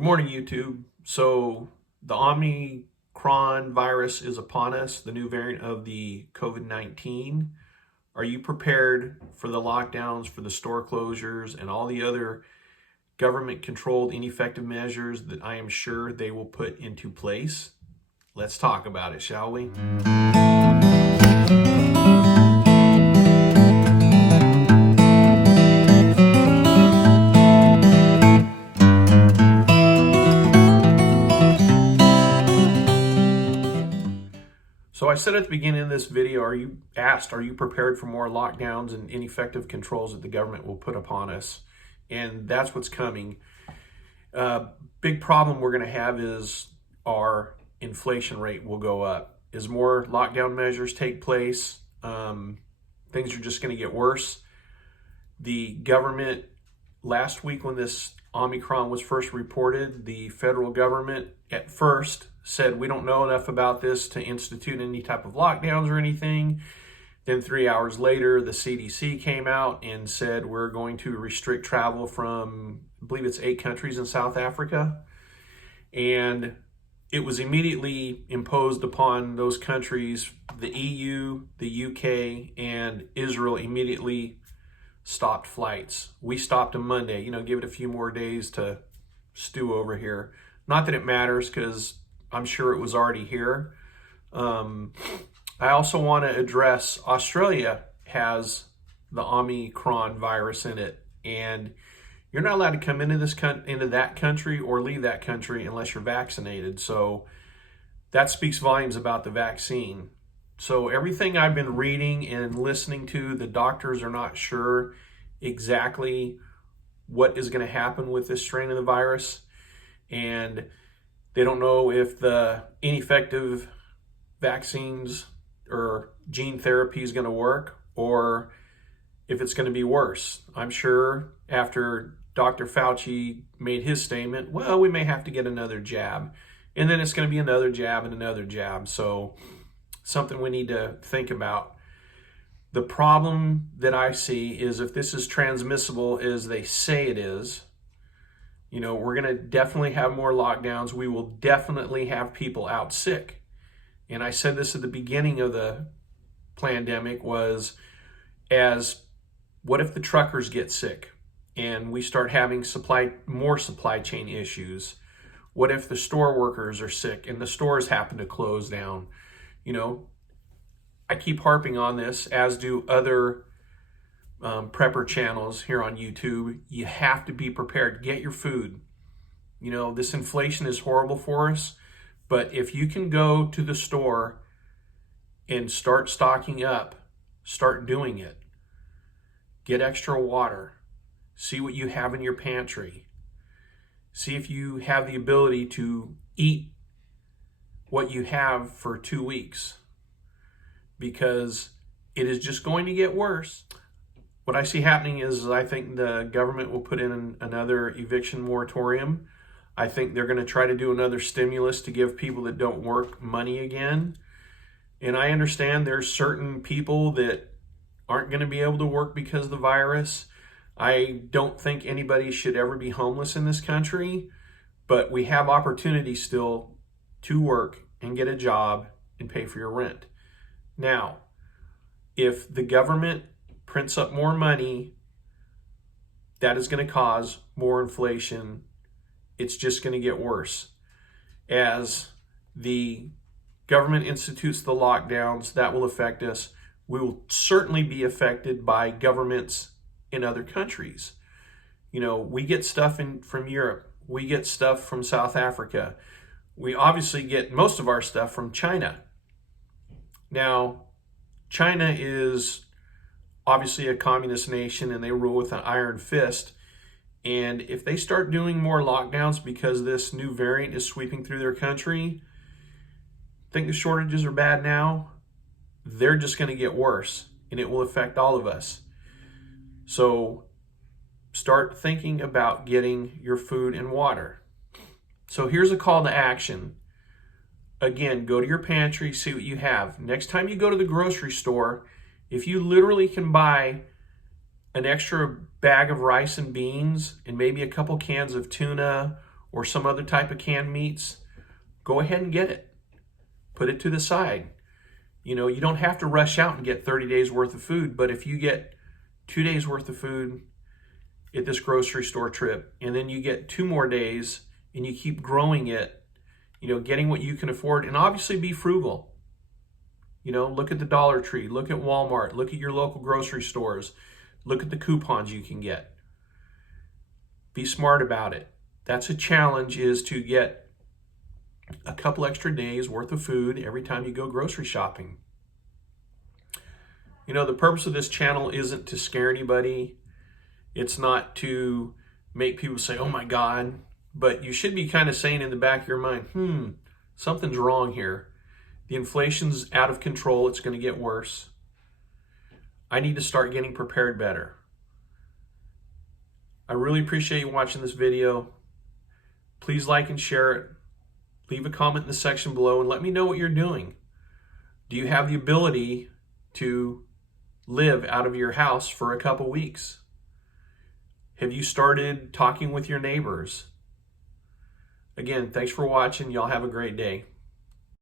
Good morning, YouTube. So the Omicron virus is upon us, the new variant of the COVID-19. Are you prepared for the lockdowns, for the store closures, and all the other government-controlled ineffective measures that I am sure they will put into place? Let's talk about it, shall we? So I said at the beginning of this video, are you prepared for more lockdowns and ineffective controls that the government will put upon us? And that's what's coming. Big problem we're going to have is our inflation rate will go up. As more lockdown measures take place, things are just going to get worse. The government, last week when this Omicron was first reported, the federal government at first said, we don't know enough about this to institute any type of lockdowns or anything. Then 3 hours later, the CDC came out and said, we're going to restrict travel from, I believe it's 8 countries in South Africa. And it was immediately imposed upon those countries. The EU, the UK, and Israel immediately stopped flights. We stopped on Monday, give it a few more days to stew over here. Not that it matters, because I'm sure it was already here. I also want to address Australia has the Omicron virus in it, and you're not allowed to come into that country or leave that country unless you're vaccinated. So that speaks volumes about the vaccine. So everything I've been reading and listening to, the doctors are not sure exactly what is going to happen with this strain of the virus. And they don't know if the ineffective vaccines or gene therapy is going to work or if it's going to be worse. I'm sure after Dr. Fauci made his statement, well, we may have to get another jab. And then it's going to be another jab and another jab. So something we need to think about. The problem that I see is if this is transmissible as they say it is, we're going to definitely have more lockdowns. We will definitely have people out sick. And I said this at the beginning of the pandemic was, what if the truckers get sick and we start having more supply chain issues? What if the store workers are sick and the stores happen to close down? I keep harping on this, as do other prepper channels here on YouTube. You have to be prepared. Get your food. This inflation is horrible for us, but if you can go to the store and start stocking up, start doing it. Get extra water. See what you have in your pantry. See if you have the ability to eat what you have for 2 weeks, because it is just going to get worse. What I see happening is I think the government will put in another eviction moratorium. I think they're going to try to do another stimulus to give people that don't work money again. And I understand there's certain people that aren't going to be able to work because of the virus. I don't think anybody should ever be homeless in this country, but we have opportunity still to work and get a job and pay for your rent. Now, if the government prints up more money, that is going to cause more inflation. It's just going to get worse. As the government institutes the lockdowns, that will affect us. We will certainly be affected by governments in other countries. We get stuff from Europe. We get stuff from South Africa. We obviously get most of our stuff from China. Now, China is obviously a communist nation and they rule with an iron fist. And if they start doing more lockdowns because this new variant is sweeping through their country, I think the shortages are bad now. They're just going to get worse and it will affect all of us. So start thinking about getting your food and water. So here's a call to action. Again, go to your pantry, see what you have. Next time you go to the grocery store, if you literally can buy an extra bag of rice and beans and maybe a couple cans of tuna or some other type of canned meats, go ahead and get it. Put it to the side. You know, you don't have to rush out and get 30 days worth of food, but if you get 2 days worth of food at this grocery store trip, and then you get 2 more days and you keep growing it, you know, getting what you can afford, and obviously be frugal. You know, look at the Dollar Tree, look at Walmart, look at your local grocery stores, look at the coupons you can get. Be smart about it. That's a challenge, is to get a couple extra days worth of food every time you go grocery shopping. You know, the purpose of this channel isn't to scare anybody. It's not to make people say, oh my God, but you should be kind of saying in the back of your mind, something's wrong here. The inflation's out of control. It's going to get worse. I need to start getting prepared better. I really appreciate you watching this video. Please like and share it. Leave a comment in the section below and let me know what you're doing. Do you have the ability to live out of your house for a couple weeks? Have you started talking with your neighbors? Again, thanks for watching. Y'all have a great day.